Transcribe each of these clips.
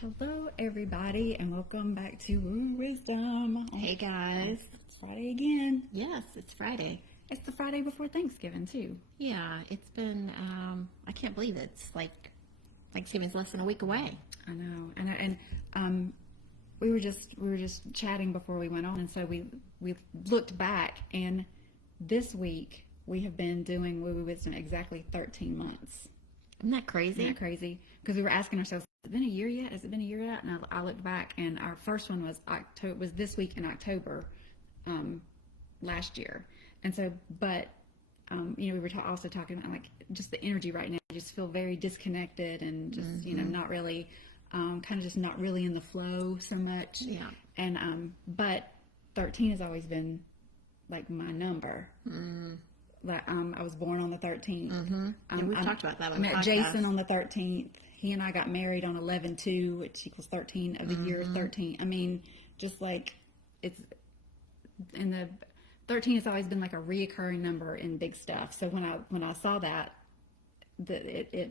Hello, everybody, and welcome back to Woo Wisdom. Hey, guys. It's Friday again. Yes, it's Friday. It's the Friday before Thanksgiving, too. Yeah, it's been, I can't believe it's like Thanksgiving's less than a week away. I know. And we were just chatting before we went on, and so we looked back, and this week we have been doing Woo Wisdom exactly 13 months. Isn't that crazy? Isn't that crazy? Because we were asking ourselves, has it been a year yet? Has it been a year yet? And I looked back, and our first one was this week in October last year. And so, but, we were also talking about, like, just the energy right now. I just feel very disconnected and just, not really, kind of just not really in the flow so much. Yeah. And, but 13 has always been, like, my number. I was born on the 13th. Mm-hmm. And we've talked about that on the podcast. I met Jason on the 13th. He and I got married on 11/2, which equals 13 of the year 13. I mean, just like it's in the 13 has always been like a reoccurring number in big stuff. So when I saw that, it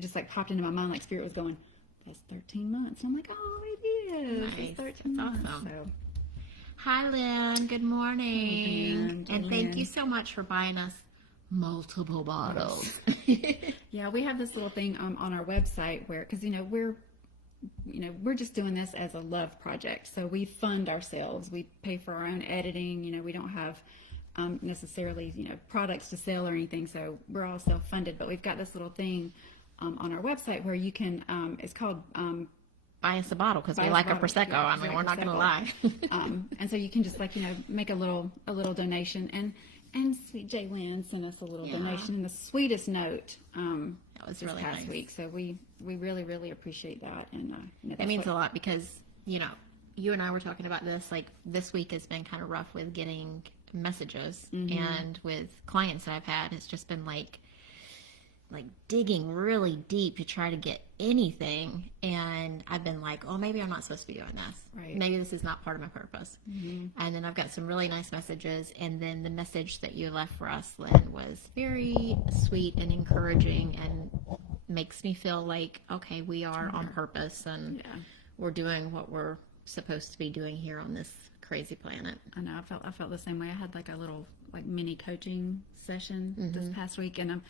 just like popped into my mind, like Spirit was going, "That's 13 months." And I'm like, "Oh, it is. Nice. It's 13 That's months." awesome. So. Hi, Lynn. Good morning. Hey, and thank you so much for buying us multiple bottles. Yeah, we have this little thing on our website where, because we're just doing this as a love project. So we fund ourselves. We pay for our own editing. We don't have necessarily products to sell or anything. So we're all self-funded. But we've got this little thing on our website where you can. It's called. Buy us a bottle because we like our Prosecco. Yeah, I mean, we're not going to lie. And so you can just make a little donation. And sweet Jay Lynn sent us a little donation in the sweetest note. That was really past nice. week. So we really, really appreciate that. And it means a lot because, you and I were talking about this, like this week has been kind of rough with getting messages and with clients that I've had, it's just been like digging really deep to try to get anything. And I've been like, oh, maybe I'm not supposed to be doing this. Right. Maybe this is not part of my purpose. And then I've got some really nice messages. And then the message that you left for us, Lynn, was very sweet and encouraging and makes me feel like, okay, we are on purpose and we're doing what we're supposed to be doing here on this crazy planet. I know. I felt the same way. I had like a little mini coaching session this past week, and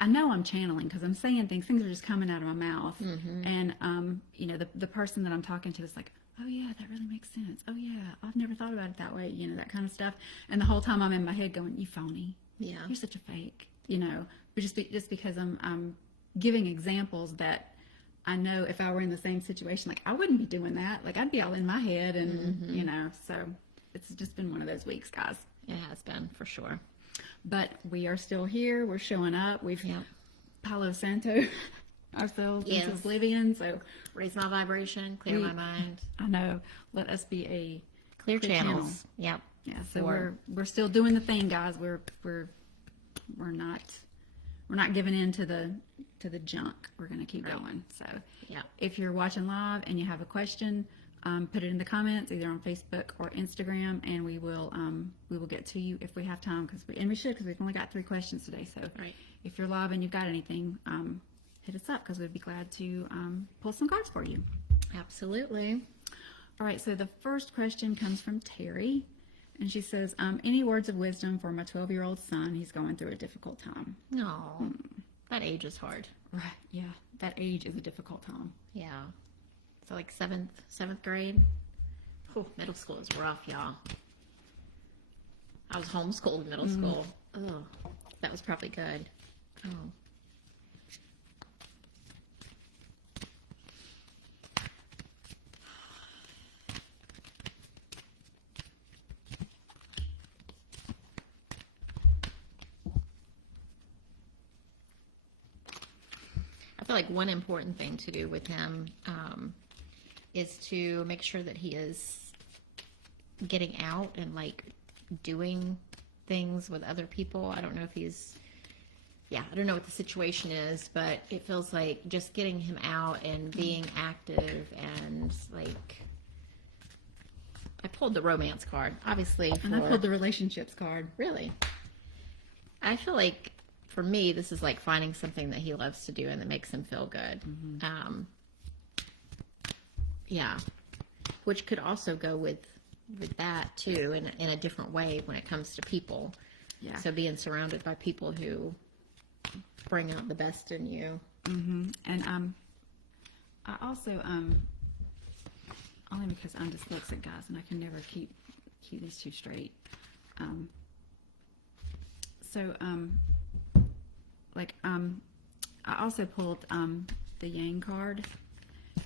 I know I'm channeling because I'm saying things are just coming out of my mouth. And, the person that I'm talking to is like, oh yeah, that really makes sense. Oh yeah, I've never thought about it that way. That kind of stuff. And the whole time I'm in my head going, you phony. Yeah. You're such a fake, but just because I'm giving examples that I know if I were in the same situation, like I wouldn't be doing that. Like I'd be all in my head and, so it's just been one of those weeks, guys. It has been for sure. But we are still here. We're showing up. We've Palo Santo ourselves into oblivion. So raise my vibration, clear my mind. I know. Let us be a clear channels. Yep. Yeah. So we're still doing the thing, guys. We're not giving in to the junk. We're gonna keep going. So if you're watching live and you have a question, put it in the comments either on Facebook or Instagram, and we will get to you if we have time because we've only got 3 questions today. So if you're live and you've got anything, hit us up because we'd be glad to pull some cards for you. Absolutely. All right. So the first question comes from Terri, and she says, "Any words of wisdom for my 12-year-old son? He's going through a difficult time." No, that age is hard. Right. Yeah. That age is a difficult time. Yeah. So like seventh grade. Oh, middle school is rough, y'all. I was homeschooled in middle school. Oh, that was probably good. Oh. I feel like one important thing to do with him is to make sure that he is getting out and like doing things with other people. I don't know if I don't know what the situation is, but it feels like just getting him out and being active and like, I pulled the romance card, obviously. And I pulled the relationships card. Really? I feel like for me, this is like finding something that he loves to do and that makes him feel good. Yeah, which could also go with that too, in a different way when it comes to people. Yeah. So being surrounded by people who bring out the best in you. And I also only because I'm dyslexic, guys, and I can never keep these two straight. I also pulled the Yang card,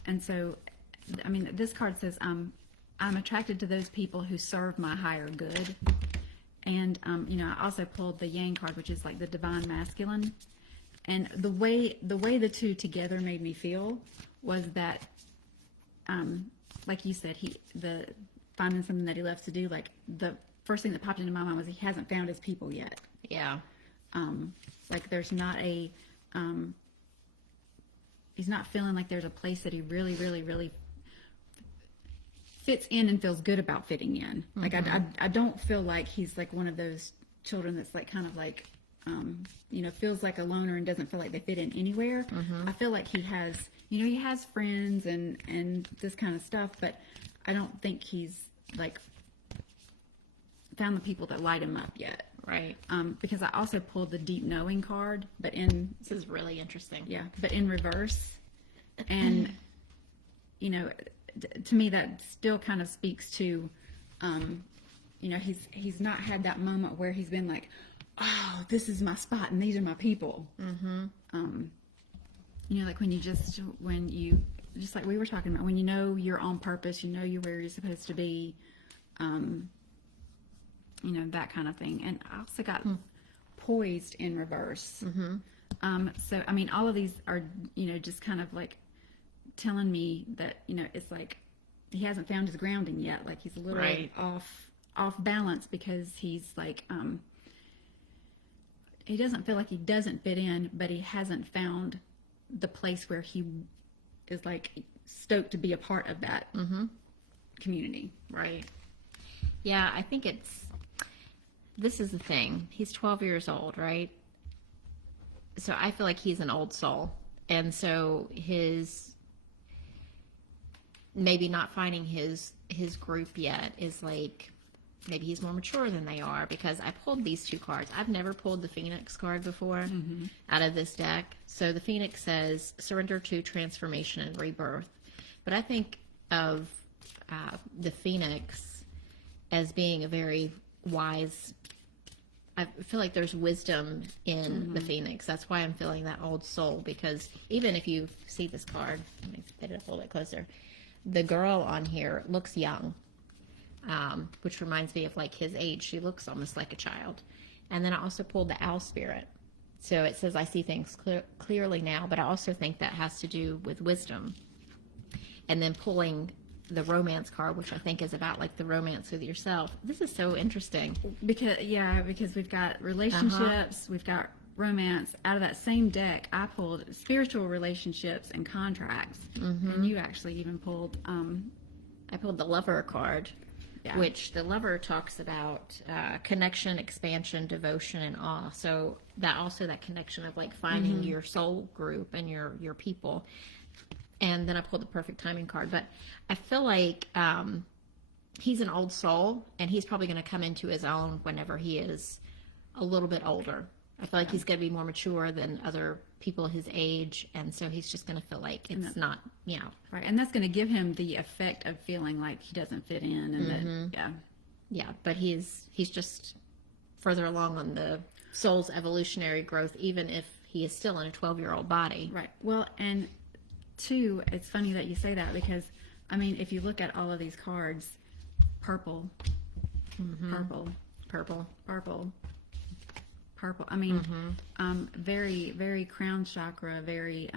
and so I mean this card says I'm attracted to those people who serve my higher good, and I also pulled the Yang card, which is like the divine masculine, and the way the two together made me feel was that like you said, finding something that he loves to do. Like the first thing that popped into my mind was he hasn't found his people yet. Yeah. Like there's not he's not feeling like there's a place that he really, really, really fits in and feels good about fitting in. Like I don't feel like he's like one of those children that's like kind of like, feels like a loner and doesn't feel like they fit in anywhere. I feel like he has, he has friends and this kind of stuff, but I don't think he's like found the people that light him up yet. Right. Because I also pulled the deep knowing card, but this is really interesting. Yeah, but in reverse. And, to me that still kind of speaks to, he's not had that moment where he's been like, oh, this is my spot and these are my people. Like when you just like we were talking about, when you're on purpose, you're where you're supposed to be, that kind of thing. And I also got poised in reverse. So, I mean, all of these are, just kind of like telling me that, it's like he hasn't found his grounding yet. Like he's a little off balance because he's like, he doesn't feel like he doesn't fit in, but he hasn't found the place where he is like stoked to be a part of that community. Right. Yeah, I think this is the thing. He's 12 years old, right? So I feel like he's an old soul. And so his maybe not finding his group yet is like, maybe he's more mature than they are, because I pulled these two cards. I've never pulled the Phoenix card before out of this deck. So the Phoenix says surrender to transformation and rebirth. But I think of the Phoenix as being a very wise, I feel like there's wisdom in the Phoenix. That's why I'm feeling that old soul, because even if you see this card, let me get it a little bit closer, the girl on here looks young, which reminds me of like his age. She looks almost like a child. And then I also pulled the owl spirit. So it says, I see things clearly now, but I also think that has to do with wisdom. And then pulling the romance card, which I think is about like the romance with yourself. This is so interesting. Because we've got relationships, we've got romance. Out of that same deck, I pulled spiritual relationships and contracts. And you actually even pulled, I pulled the lover card, which the lover talks about connection, expansion, devotion, and awe. So that connection of like finding your soul group and your people. And then I pulled the perfect timing card. But I feel like he's an old soul, and he's probably going to come into his own whenever he is a little bit older. I feel like he's going to be more mature than other people his age, and so he's just going to feel like it's not, Right, and that's going to give him the effect of feeling like he doesn't fit in, and Yeah, but he's just further along on the soul's evolutionary growth, even if he is still in a 12-year-old body. Right. Well, and two, it's funny that you say that, because I mean, if you look at all of these cards, purple. I mean, very, very crown chakra, very,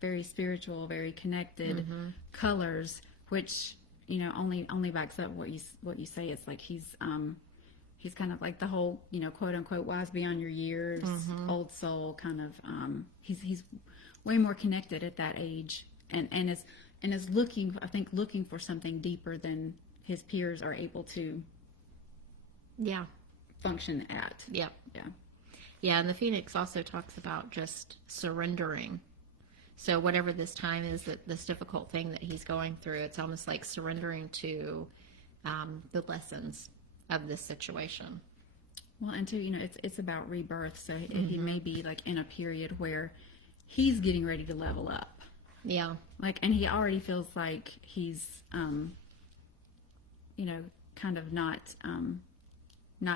very spiritual, very connected colors, which only backs up what you say. It's like he's kind of like the whole quote unquote wise beyond your years, old soul kind of. He's way more connected at that age, and is looking for something deeper than his peers are able to function at. Yeah. Yeah, and the Phoenix also talks about just surrendering. So whatever this time is, that this difficult thing that he's going through, it's almost like surrendering to the lessons of this situation. Well, and too, it's about rebirth. So he may be like in a period where he's getting ready to level up. Yeah. Like, and he already feels like he's, kind of not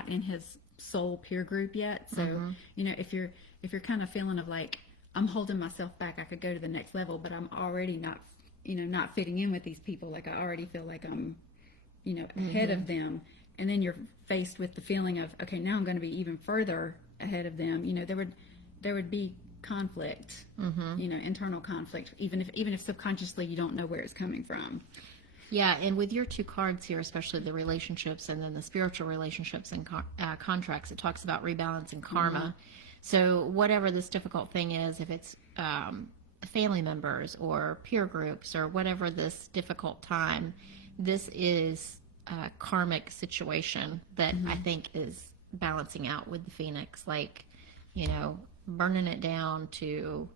in his soul peer group yet. So, if you're kind of feeling of like, I'm holding myself back, I could go to the next level, but I'm already not fitting in with these people. Like, I already feel like I'm, ahead of them. And then you're faced with the feeling of, okay, now I'm going to be even further ahead of them. There would be conflict, internal conflict, even if subconsciously you don't know where it's coming from. Yeah, and with your two cards here, especially the relationships and then the spiritual relationships and contracts, it talks about rebalancing karma. So whatever this difficult thing is, if it's family members or peer groups or whatever this difficult time, this is a karmic situation that I think is balancing out with the Phoenix, like, burning it down to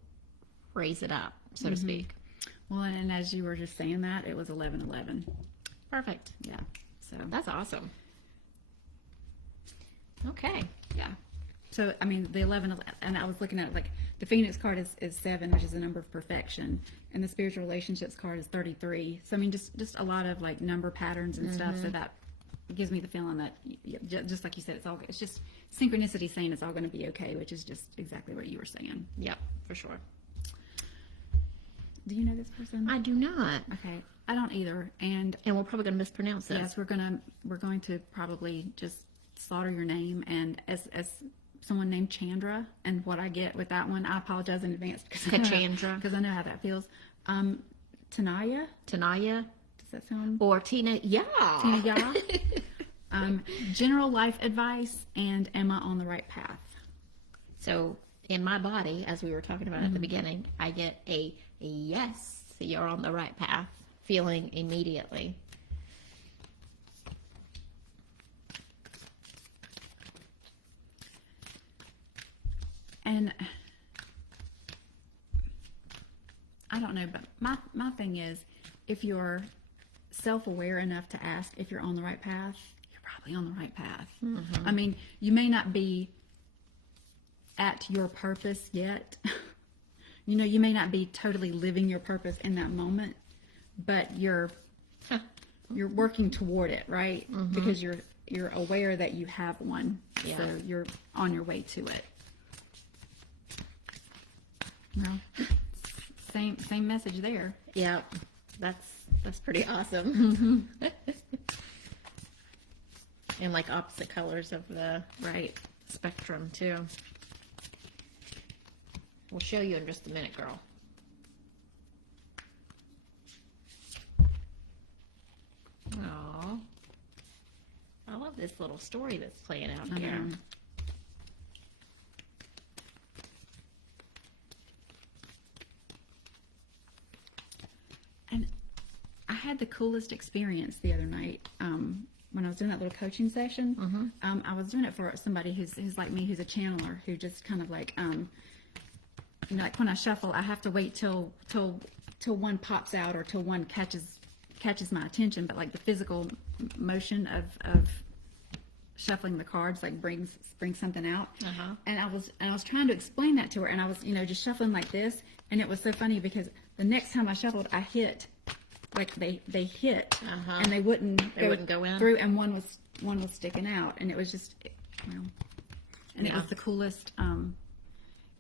raise it up, so to speak. Well, and as you were just saying that, it was 11/11. Perfect. Yeah. So that's awesome. Okay. Yeah. So, I mean, the 11, and I was looking at it, like, the Phoenix card is 7, which is a number of perfection, and the spiritual relationships card is 33. So, I mean, just a lot of, like, number patterns and stuff, so that gives me the feeling that, just like you said, it's just synchronicity saying it's all going to be okay, which is just exactly what you were saying. Yep, for sure. Do you know this person? I do not. Okay, I don't either, and we're probably going to mispronounce this. Yes, we're going to probably just slaughter your name, and as someone named Chandra, and what I get with that one, I apologize in advance because I know how that feels. Tinayah. Does that sound? Or Tinayah. General life advice, and am I on the right path? So in my body, as we were talking about at the beginning, I get a yes, you're on the right path feeling immediately. And I don't know, but my thing is, if you're self-aware enough to ask if you're on the right path, you're probably on the right path. I mean, you may not be at your purpose yet. You may not be totally living your purpose in that moment, but you're working toward it, right? Because you're aware that you have one. Yeah. So you're on your way to it. Well, same message there. Yeah, that's pretty awesome. And like opposite colors of the spectrum too. We'll show you in just a minute, girl. Oh, I love this little story that's playing out here. And I had the coolest experience the other night when I was doing that little coaching session. I was doing it for somebody who's like me, who's a channeler, who just kind of like, like when I shuffle, I have to wait till one pops out or till one catches my attention. But like the physical motion of shuffling the cards like brings something out. And I was trying to explain that to her, and I was just shuffling like this, and it was so funny because the next time I shuffled, I hit. Like they hit, and they wouldn't go in through, and one was sticking out, and it was just, it was the coolest.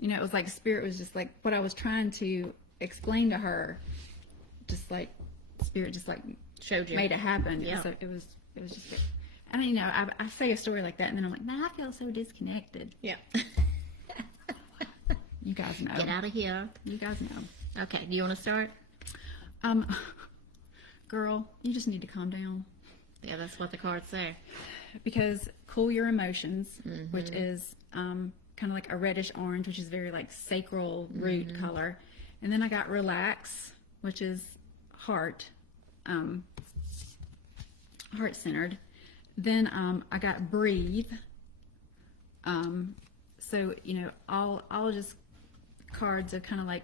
It was like Spirit was just like what I was trying to explain to her, just like Spirit just like showed you, made it happen. Yeah. So it was just good. And I say a story like that, and then I'm like, man, I feel so disconnected. Yeah. You guys know. Get out of here. You guys know. Okay. Do you want to start? Girl, you just need to calm down. Yeah, that's what the cards say. Because cool your emotions, which is kind of like a reddish orange, which is very like sacral root color. And then I got relax, which is heart centered. Then I got breathe, So, all just cards are kind of like,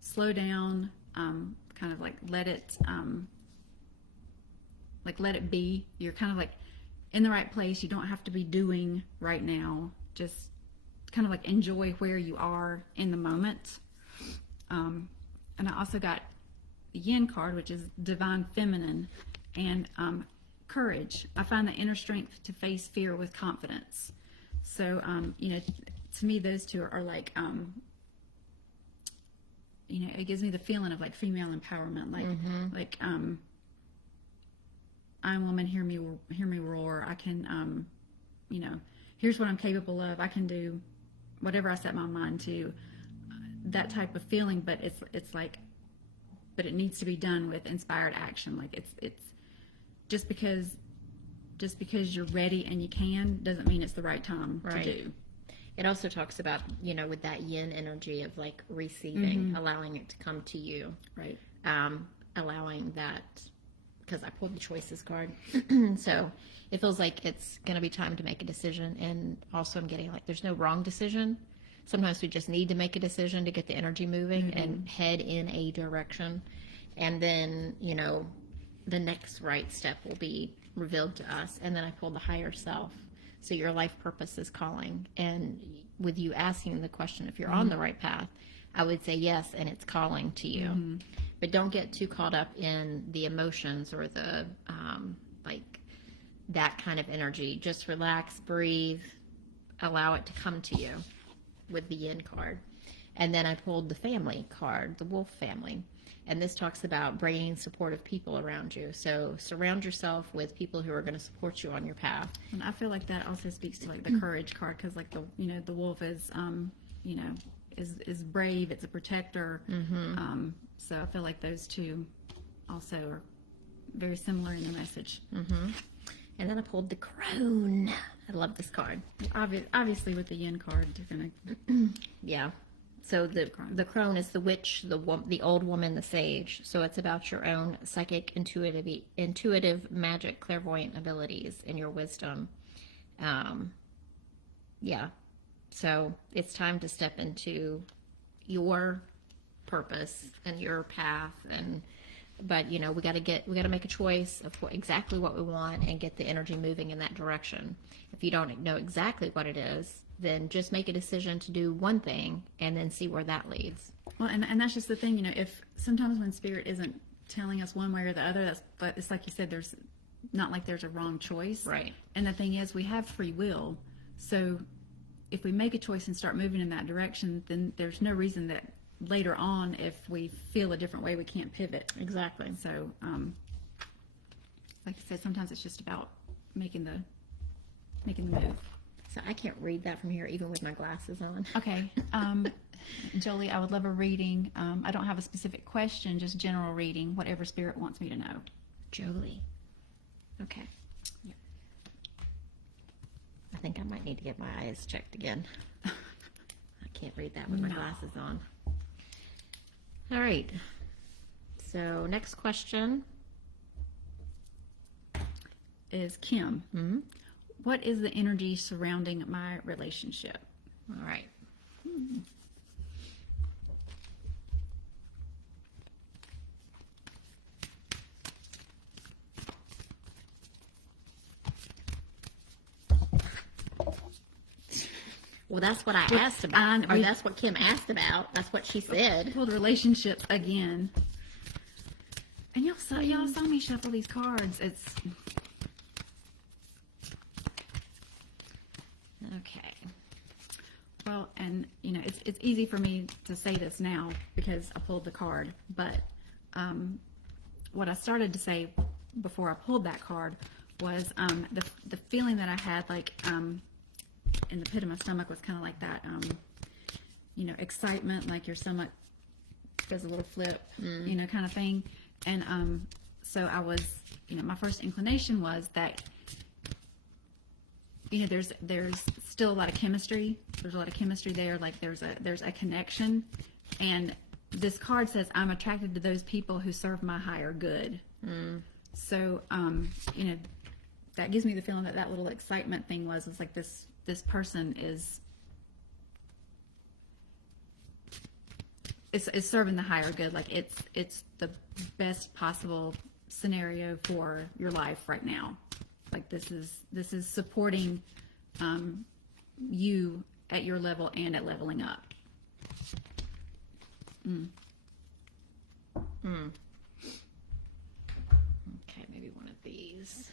slow down, kind of like let it be. You're kind of like in the right place. You don't have to be doing right now. Just kind of like enjoy where you are in the moment. And I also got the Yin card, which is divine feminine, and courage. I find the inner strength to face fear with confidence. So, to me, those two are like, it gives me the feeling of like female empowerment, like, I'm a woman, hear me roar. I can, here's what I'm capable of. I can do whatever I set my mind to. That type of feeling, but it's like, but it needs to be done with inspired action. Like it's just because you're ready and you can doesn't mean it's the right time to do. It also talks about, with that yin energy of like receiving, allowing it to come to you. Right. Allowing that, because I pulled the choices card. So it feels like it's going to be time to make a decision. And also I'm getting like, there's no wrong decision. Sometimes we just need to make a decision to get the energy moving and head in a direction. And then, the next right step will be revealed to us. And then I pulled the higher self. So your life purpose is calling. And with you asking the question, if you're on the right path, I would say yes, and it's calling to you. But don't get too caught up in the emotions or the, like that kind of energy. Just relax, breathe, allow it to come to you with the Yin card. And then I pulled the family card, the wolf family. And this talks about bringing supportive people around you. So surround yourself with people who are going to support you on your path. And I feel like that also speaks to like the courage card, because like the wolf is is brave. It's a protector. So I feel like those two also are very similar in the message. And then I pulled the crone. I love this card. Obviously, with the Yin card, you're gonna. Yeah. So the crone is the witch, the old woman, the sage. So it's about your own psychic, intuitive, magic, clairvoyant abilities and your wisdom. Yeah. So it's time to step into your purpose and your path, but we got to make a choice of exactly what we want and get the energy moving in that direction. If you don't know exactly what it is, then just make a decision to do one thing and then see where that leads. Well, and that's just the thing, if sometimes when spirit isn't telling us one way or the other, but it's like you said, there's not like there's a wrong choice. Right. And the thing is, we have free will. So if we make a choice and start moving in that direction, then there's no reason that later on, if we feel a different way, we can't pivot. Exactly. So, like I said, sometimes it's just about making the move. So I can't read that from here, even with my glasses on. Okay. Jolee, I would love a reading. I don't have a specific question, just general reading, whatever spirit wants me to know. Jolee. Okay. Yeah. I think I might need to get my eyes checked again. I can't read that with my glasses on. All right. So next question is Kim. What is the energy surrounding my relationship? All right. Well, that's what I asked about, or that's what Kim asked about. That's what she said. Pulled relationships again. And y'all saw me shuffle these cards. It's okay. Well, and it's easy for me to say this now because I pulled the card, but what I started to say before I pulled that card was the feeling that I had, like in the pit of my stomach, was kind of like that, excitement, like your stomach does a little flip, kind of thing. And so I was, my first inclination was that, there's still a lot of chemistry. There's a lot of chemistry there. Like there's a connection. And this card says, I'm attracted to those people who serve my higher good. So, that gives me the feeling that little excitement thing was like this this person is serving the higher good. Like it's the best possible scenario for your life right now. Like this is supporting you at your level and at leveling up. Okay, maybe one of these.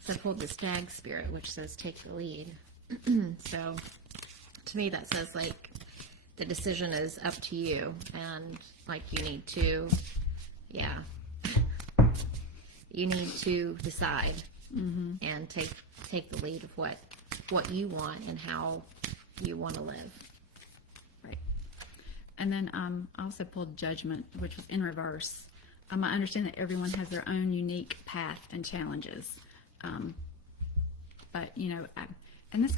So I pulled the stag spirit, which says take the lead. So to me that says like the decision is up to you, and like you need to decide and take the lead of what you want and how you want to live. Right. And then I also pulled judgment, which was in reverse. I understand that everyone has their own unique path and challenges. But, you know, and this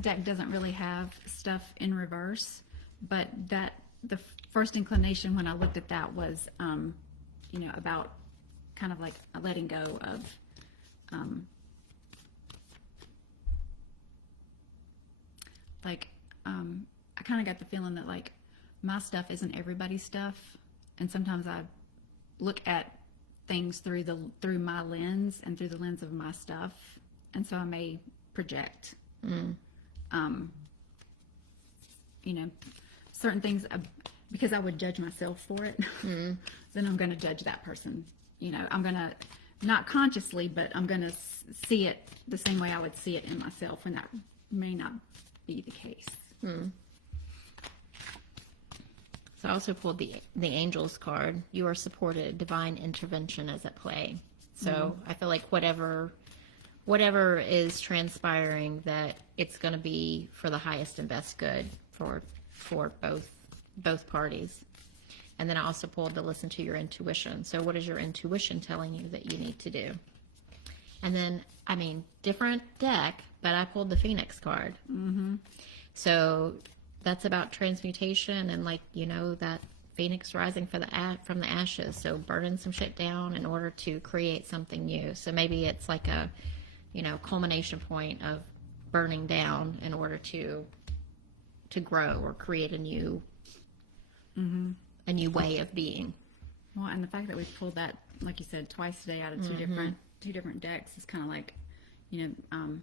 deck doesn't really have stuff in reverse, but the first inclination when I looked at that was, you know, about kind of like letting go of, I kind of got the feeling that like my stuff isn't everybody's stuff. And sometimes I look at things through my lens and through the lens of my stuff. And so I may project, you know, certain things because I would judge myself for it. Then I'm going to judge that person. You know, I'm going to, not consciously, but I'm going to see it the same way I would see it in myself, and that may not be the case. So I also pulled the Angels card. You are supported. Divine intervention is at play. So I feel like whatever is transpiring, that it's going to be for the highest and best good for both parties. And then I also pulled the listen to your intuition. So what is your intuition telling you that you need to do? And then, I mean, different deck, but I pulled the Phoenix card. So that's about transmutation and, like, you know, that Phoenix rising from the ashes. So burning some shit down in order to create something new. So maybe it's like a, you know, culmination point of burning down in order to grow or create a new way of being. Well, and the fact that we pulled that, like you said, twice today out of two different decks is kind of like, you know,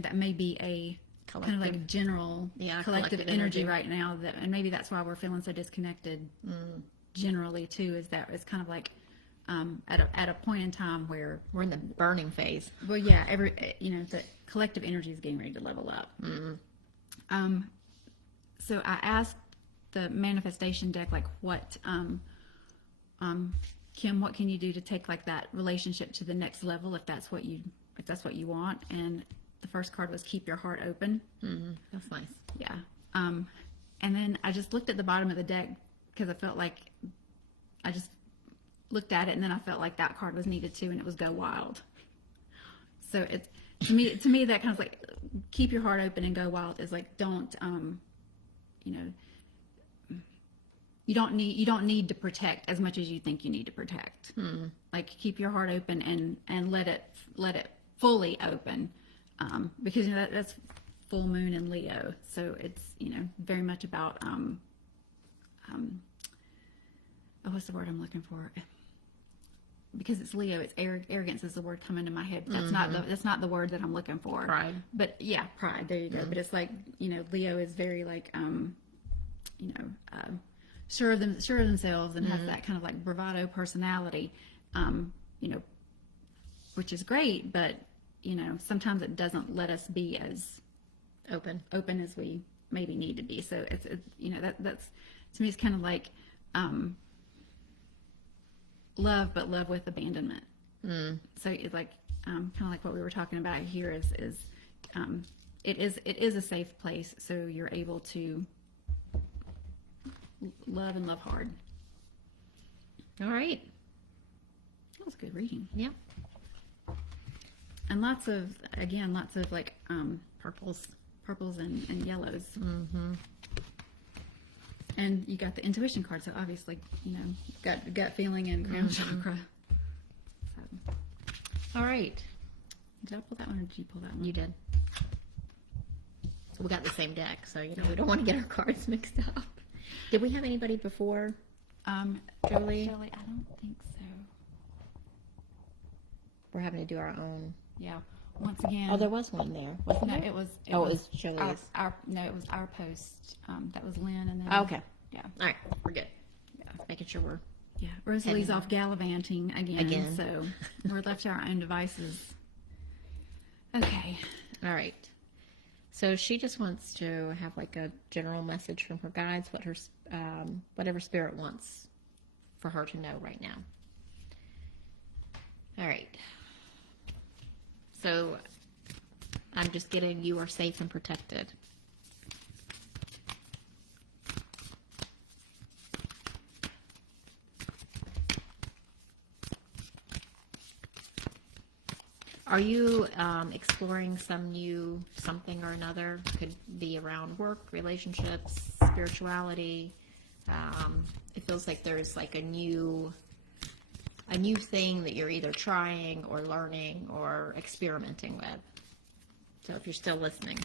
that may be a collective, kind of like general collective energy right now, and maybe that's why we're feeling so disconnected generally too, is that it's kind of like at a point in time where we're in the burning phase. Well, yeah, the collective energy is getting ready to level up. So I asked the manifestation deck, like, what Kim, what can you do to take like that relationship to the next level if that's what you want? And the first card was keep your heart open. That's nice. Yeah. And then I just looked at the bottom of the deck because I felt like I just looked at it, and then I felt like that card was needed too, and it was go wild. So it's to me that kind of like keep your heart open and go wild is like don't you don't need to protect as much as you think you need to protect. Like keep your heart open and let it fully open, because that's full moon in Leo, so it's very much about what's the word I'm looking for? Because it's Leo, it's arrogance is the word coming to my head. That's not the word that I'm looking for. Pride. But yeah, pride. There you go. But it's like Leo is very like sure of themselves and has that kind of like bravado personality, which is great. But sometimes it doesn't let us be as open as we maybe need to be. So it's that's to me it's kind of like love, but love with abandonment. So it's like kind of like what we were talking about here is it is a safe place, so you're able to love and love hard. All right, that was good reading. Yeah. And lots of like purples and yellows. And you got the intuition card, so obviously, got gut feeling and crown chakra. So. All right. Did I pull that one or did you pull that one? You did. we got the same deck, so, we don't want to get our cards mixed up. Did we have anybody before Jolee? Jolee, I don't think so. We're having to do our own. Yeah. Once again. Oh, there was one there, wasn't there? It was Jolee's. It was our post. That was Lynn, and then. Oh, okay. Yeah. All right, we're good. Yeah, making sure we're. Yeah, Rosalie's off gallivanting again, so we're left to our own devices. Okay. All right. So she just wants to have like a general message from her guides, what her whatever spirit wants for her to know right now. All right. So I'm just getting, you are safe and protected. Are you exploring some new something or another? Could be around work, relationships, spirituality. It feels like there's like a new thing that you're either trying or learning or experimenting with. So if you're still listening.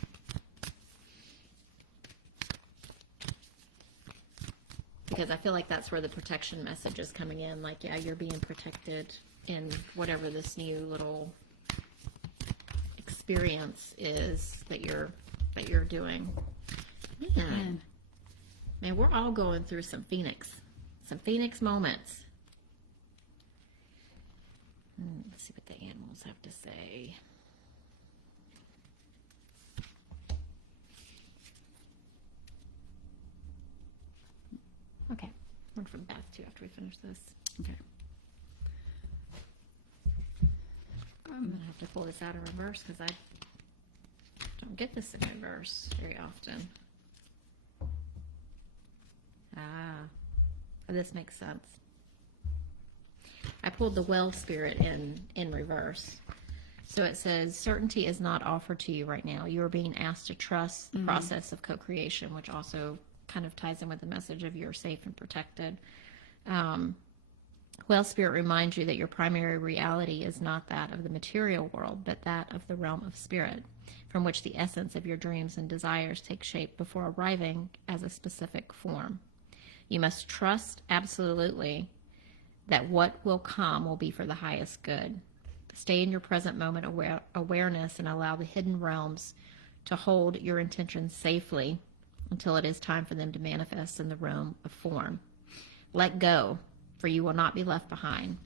Because I feel like that's where the protection message is coming in. Like, yeah, you're being protected in whatever this new little experience is that you're doing. Man, we're all going through some phoenix moments. Let's see what the animals have to say. Okay, one from Beth too after we finish this. Okay. I'm gonna have to pull this out in reverse because I don't get this in reverse very often. This makes sense. I pulled the well spirit in reverse. So it says, certainty is not offered to you right now. You are being asked to trust the process of co-creation, which also kind of ties in with the message of you're safe and protected. Well spirit reminds you that your primary reality is not that of the material world, but that of the realm of spirit, from which the essence of your dreams and desires take shape before arriving as a specific form. You must trust absolutely that what will come will be for the highest good. Stay in your present moment awareness and allow the hidden realms to hold your intentions safely until it is time for them to manifest in the realm of form. Let go, for you will not be left behind.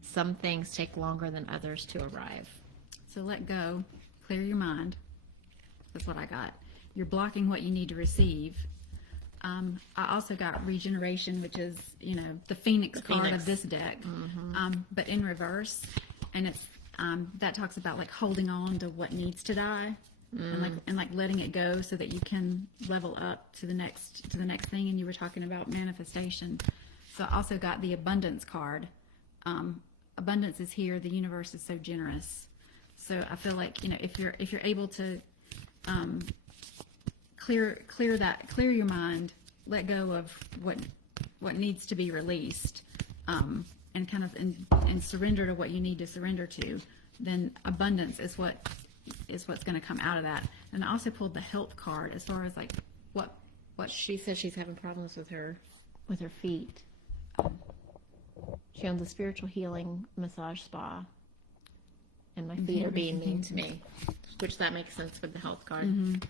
Some things take longer than others to arrive. So let go, clear your mind. That's what I got. You're blocking what you need to receive. I also got regeneration, which is, the Phoenix card of this deck, but in reverse. And it's that talks about like holding on to what needs to die, and like letting it go so that you can level up to the next thing. And you were talking about manifestation. So I also got the abundance card. Abundance is here. The universe is so generous. So I feel like if you're able to clear your mind, let go of what needs to be released, and kind of and surrender to what you need to surrender to, then abundance is what's going to come out of that. And I also pulled the health card as far as like what she says she's having problems with her feet. She owns a spiritual healing massage spa, and my feet are being mean to me, which that makes sense with the health card.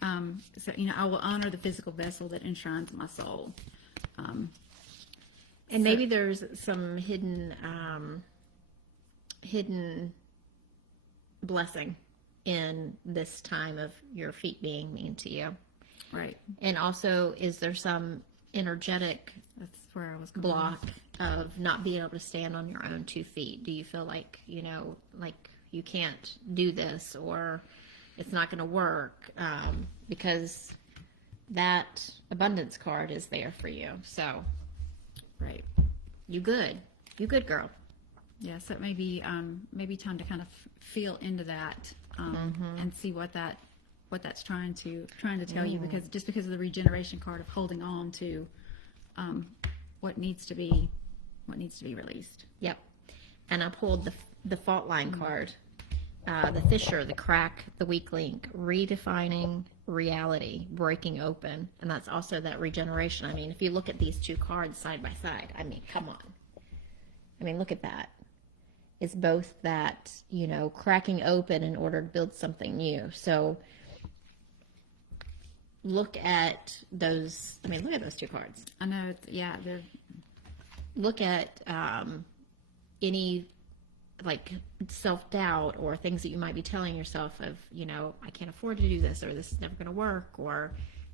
So I will honor the physical vessel that enshrines my soul. And maybe there's some hidden blessing in this time of your feet being mean to you. Right. And also, is there some energetic That's where I was going. block of not being able to stand on your own 2 feet? Do you feel like, like you can't do this, or it's not going to work? Because that abundance card is there for you. So, Right. You good, girl. Yeah. So it may be time to kind of feel into that, and see what that's trying to tell you, because of the regeneration card of holding on to what needs to be released. Yep. And I pulled the fault line card. the fissure, the crack, the weak link, redefining reality, breaking open. And that's also that regeneration. I mean, if you look at these two cards side by side, I mean, come on. I mean, look at that. It's both that, cracking open in order to build something new. So look at those. I mean, look at those two cards. I know. They're. Look at any like self-doubt or things that you might be telling yourself of, I can't afford to do this, or this is never going to work, or,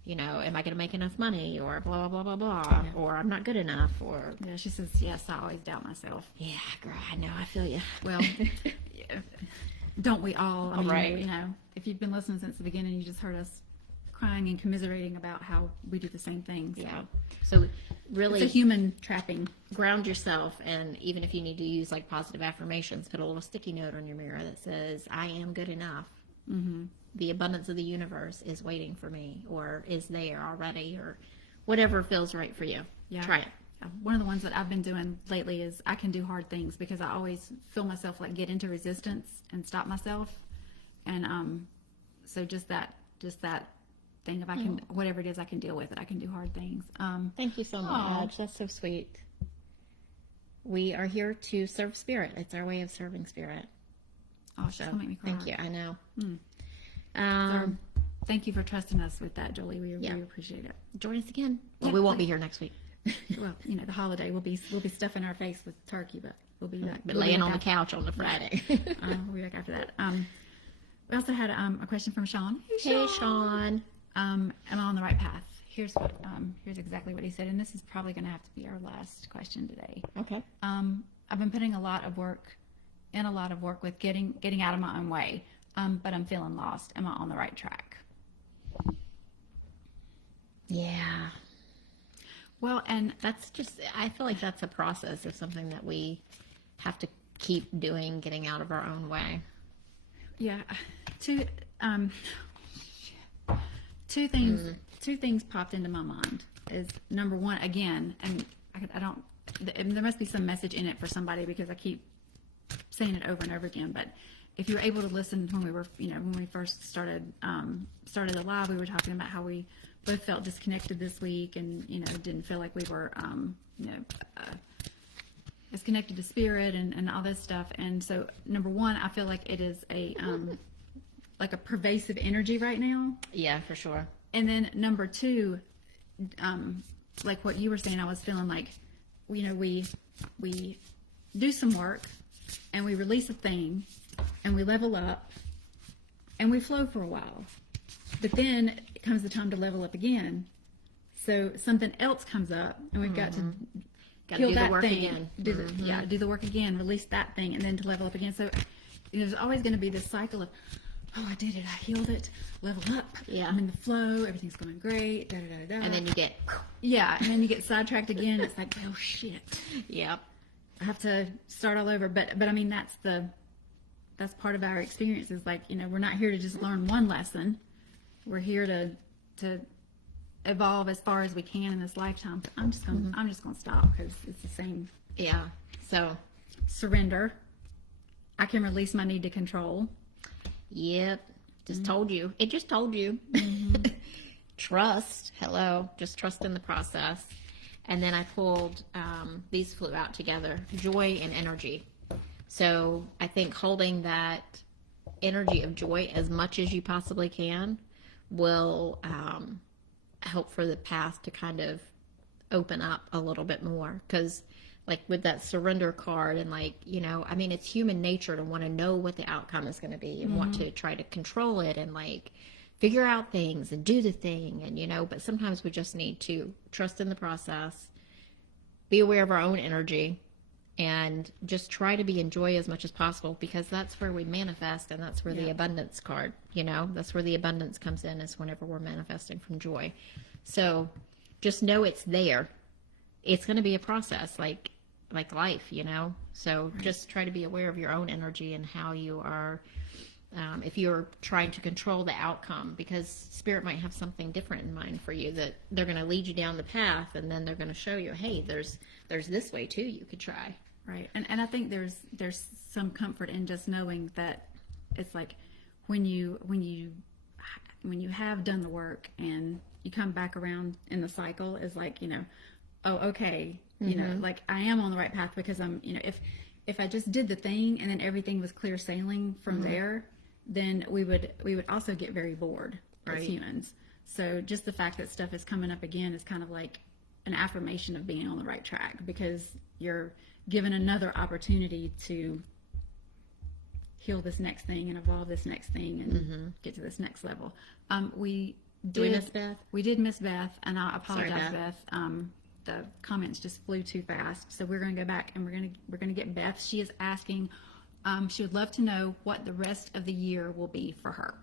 am I going to make enough money, or blah, blah, blah, blah, blah, or I'm not good enough, or... Yeah, she says, yes, I always doubt myself. Yeah, girl, I know, I feel you. Well, don't we all? I mean, right. If you've been listening since the beginning, you just heard us crying and commiserating about how we do the same thing. So. Yeah. So really, it's a human trapping. Ground yourself, and even if you need to use like positive affirmations, put a little sticky note on your mirror that says, I am good enough. Mm-hmm. The abundance of the universe is waiting for me, or is there already, or whatever feels right for you. Yeah. Try it. One of the ones that I've been doing lately is I can do hard things, because I always feel myself like get into resistance and stop myself. And so just that thing, if I can, whatever it is, I can deal with it. I can do hard things. Thank you so much. That's so sweet. We are here to serve spirit. It's our way of serving spirit. Oh, she's gonna make me cry. Thank you. I know. So, thank you for trusting us with that, Jolee. We really appreciate it. Join us again. Well, we won't be here next week. Well, the holiday, we'll be stuffing our face with turkey, but we'll be back. But laying on the couch on the Friday. We'll be back after that. We also had a question from Shawn. Hey, Shawn. Am I on the right path? Here's exactly what he said, and this is probably going to have to be our last question today. Okay. I've been putting a lot of work with getting out of my own way, but I'm feeling lost. Am I on the right track? Yeah. Well, and that's just, I feel like that's a process of something that we have to keep doing, getting out of our own way. Yeah. Two things popped into my mind. Is number one, again, and I don't, there must be some message in it for somebody, because I keep saying it over and over again, but if you're able to listen when we were, when we first started the live, we were talking about how we both felt disconnected this week, and, didn't feel like we were, as connected to spirit and all this stuff. And so number one, I feel like it is like a pervasive energy right now. Yeah, for sure. And then number two, like what you were saying, I was feeling like, we do some work, and we release a thing, and we level up, and we flow for a while. But then it comes the time to level up again. So something else comes up, and we've got to kill do that the work thing. again. Do the work again, release that thing, and then to level up again. So there's always going to be this cycle of, oh, I did it, I healed it, level up, I'm in the flow, everything's going great, da-da-da-da. And then you get... and then you get sidetracked again, it's like, oh, shit. Yep. I have to start all over. But I mean, that's part of our experience, is like, we're not here to just learn one lesson. We're here to evolve as far as we can in this lifetime. But I'm just going to stop, because it's the same. Yeah. So surrender. I can release my need to control. Yep. Just told you. It just told you. Trust. Hello. Just trust in the process. And then I pulled, these flew out together, joy and energy. So I think holding that energy of joy as much as you possibly can will help for the path to kind of open up a little bit more. Because like with that surrender card, and like, I mean, it's human nature to want to know what the outcome is going to be, and want to try to control it, and like figure out things and do the thing, and but sometimes we just need to trust in the process, be aware of our own energy, and just try to be in joy as much as possible, because that's where we manifest, and that's where the abundance card, that's where the abundance comes in, is whenever we're manifesting from joy. So just know it's there. It's going to be a process, like life, so just try to be aware of your own energy and how you are, if you're trying to control the outcome, because spirit might have something different in mind for you, that they're going to lead you down the path, and then they're going to show you, hey, there's this way too you could try. Right. And I think there's some comfort in just knowing that it's like when you have done the work and you come back around in the cycle, is like, oh, okay, like I am on the right path, because I'm, if I just did the thing and then everything was clear sailing from there, then we would also get very bored as humans. So just the fact that stuff is coming up again is kind of like an affirmation of being on the right track, because you're given another opportunity to heal this next thing and evolve this next thing and get to this next level. We miss Beth? We did miss Beth, and I apologize, Sorry, Beth. The comments just flew too fast, so we're going to go back and we're going to get Beth. She is asking, she would love to know what the rest of the year will be for her.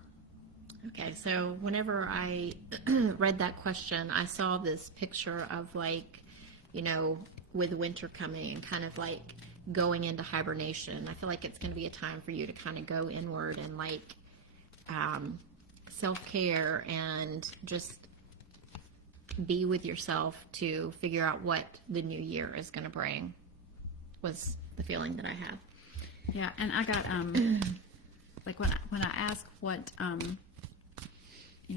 Okay, so whenever I read that question, I saw this picture of, like, with winter coming and kind of like going into hibernation. I feel like it's going to be a time for you to kind of go inward and like self-care and just be with yourself to figure out what the new year is going to bring, was the feeling that I have. Yeah, and I got like when I asked what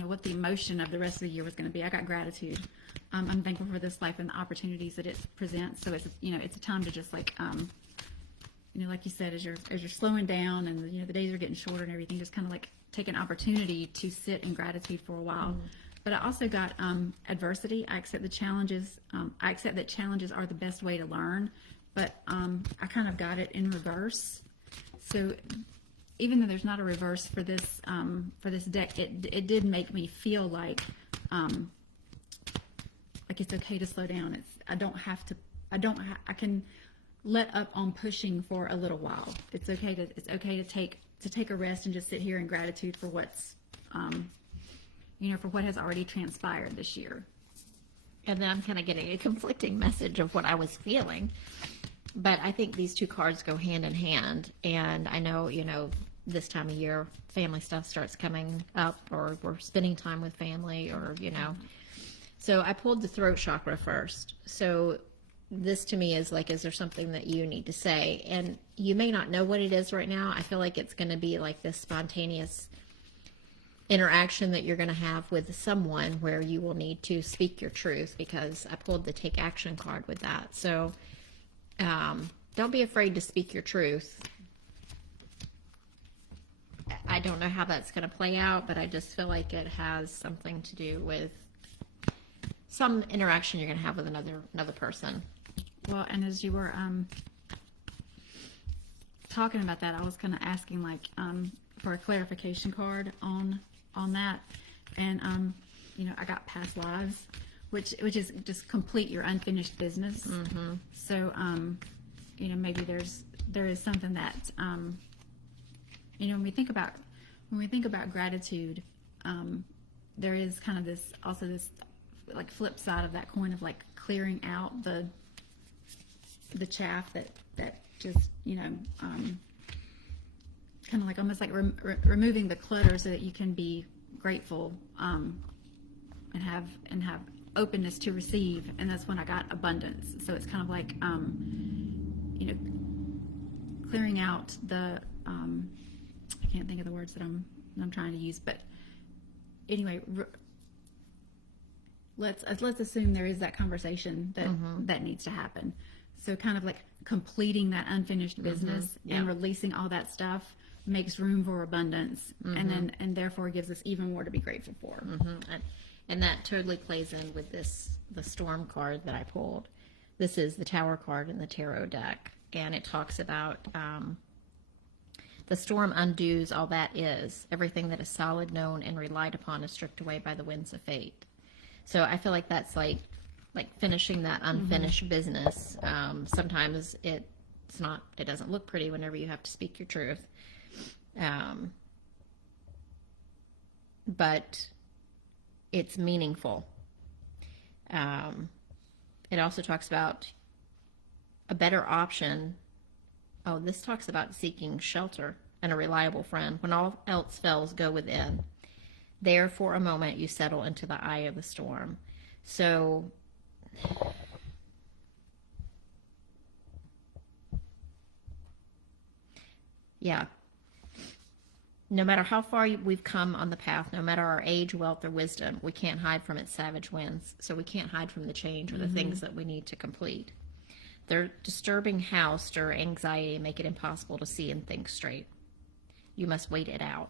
what the emotion of the rest of the year was going to be, I got gratitude. I'm thankful for this life and the opportunities that it presents. So it's it's a time to just like like you said, as you're slowing down and the days are getting shorter and everything, just kind of like take an opportunity to sit in gratitude for a while. But I also got adversity. I accept the challenges. I accept that challenges are the best way to learn. But I kind of got it in reverse. So even though there's not a reverse for this deck, it did make me feel like it's okay to slow down. I can let up on pushing for a little while. It's okay to take a rest and just sit here in gratitude for what's for what has already transpired this year. And then I'm kind of getting a conflicting message of what I was feeling. But I think these two cards go hand in hand. And I know, this time of year, family stuff starts coming up, or we're spending time with family, or, So I pulled the throat chakra first. So this to me is like, is there something that you need to say? And you may not know what it is right now. I feel like it's going to be like this spontaneous interaction that you're going to have with someone where you will need to speak your truth, because I pulled the take action card with that. So don't be afraid to speak your truth. I don't know how that's going to play out, but I just feel like it has something to do with some interaction you're going to have with another person. Well, and as you were talking about that, I was kind of asking for a clarification card on that, and I got past lives, which is just complete your unfinished business. So maybe there is something that when we think about gratitude, there is kind of this like flip side of that coin of like clearing out the chaff that just kind of like almost like removing the clutter, so that you can be grateful and have openness to receive. And that's when I got abundance. So it's kind of like clearing out the I can't think of the words that I'm trying to use, but anyway, let's assume there is that conversation that needs to happen. So kind of like completing that unfinished business and releasing all that stuff makes room for abundance, and therefore gives us even more to be grateful for. And that totally plays in with the storm card that I pulled. This is the Tower card in the tarot deck, and it talks about the storm undoes all that is. Everything that is solid, known, and relied upon is stripped away by the winds of fate. So I feel like that's like finishing that unfinished business. Sometimes it doesn't look pretty whenever you have to speak your truth. But it's meaningful. It also talks about a better option. Oh, this talks about seeking shelter and a reliable friend. When all else fails, go within. There, for a moment, you settle into the eye of the storm. So, yeah. no matter how far we've come on the path, no matter our age, wealth, or wisdom, we can't hide from its savage winds. So we can't hide from the change or the things that we need to complete. Their disturbing howl stir anxiety and make it impossible to see and think straight. You must wait it out.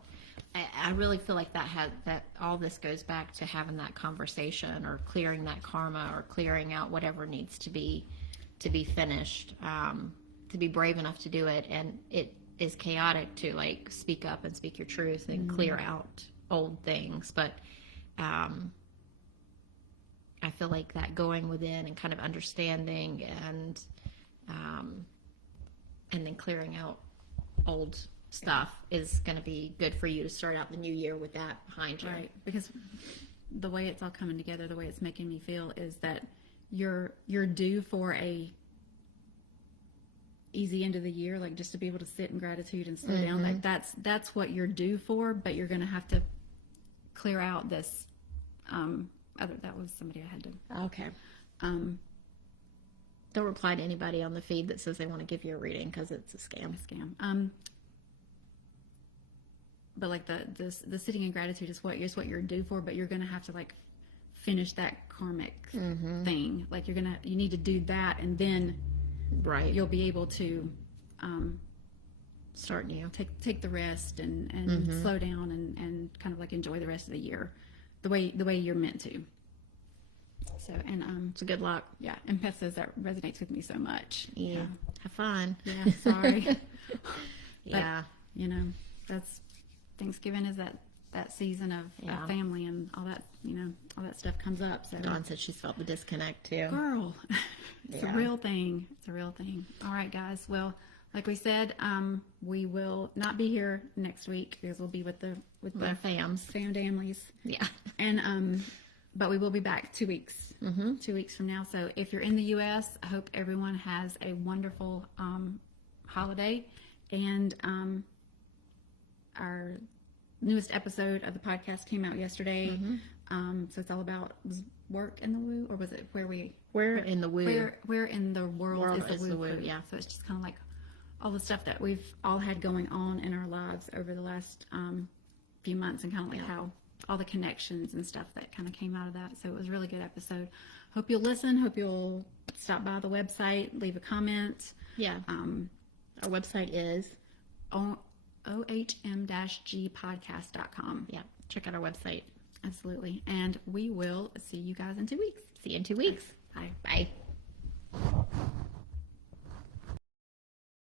I really feel like that all this goes back to having that conversation or clearing that karma or clearing out whatever needs to be finished, to be brave enough to do it. And it is chaotic to like speak up and speak your truth and clear out old things. But I feel like that going within and kind of understanding and then clearing out old stuff is going to be good for you to start out the new year with that behind you. Right, because the way it's all coming together, the way it's making me feel is that you're due for a easy end of the year, like just to be able to sit in gratitude and slow down. Like that's what you're due for, but you're going to have to clear out this that was somebody I had to. Okay. Don't reply to anybody on the feed that says they want to give you a reading because it's a scam. But like the sitting in gratitude is what you're due for, but you're going to have to like finish that karmic thing. Like you need to do that, and then you'll be able to start new. Take the rest and slow down and kind of like enjoy the rest of the year the way you're meant to. So so good luck. Yeah, and Beth says that resonates with me so much. Yeah. Have fun. Yeah, sorry. Yeah. But, that's Thanksgiving is that season of family and all that, all that stuff comes up. So Dawn said she's felt the disconnect too. Girl, it's a real thing. It's a real thing. All right, guys. Well, like we said, we will not be here next week because we'll be with the families. Yeah. And but we will be back 2 weeks. 2 weeks from now. So if you're in the U.S., I hope everyone has a wonderful holiday. And our newest episode of the podcast came out yesterday. So it's all about work in the woo, or was it where in the woo? Where in the world is the woo? Yeah. So it's just kind of like all the stuff that we've all had going on in our lives over the last few months, and kind of like how all the connections and stuff that kind of came out of that. So it was a really good episode. Hope you'll listen. Hope you'll stop by the website, leave a comment. Yeah. Our website is ohm-gpodcast.com. Yeah. Check out our website. Absolutely. And we will see you guys in 2 weeks. See you in 2 weeks. Bye. Bye.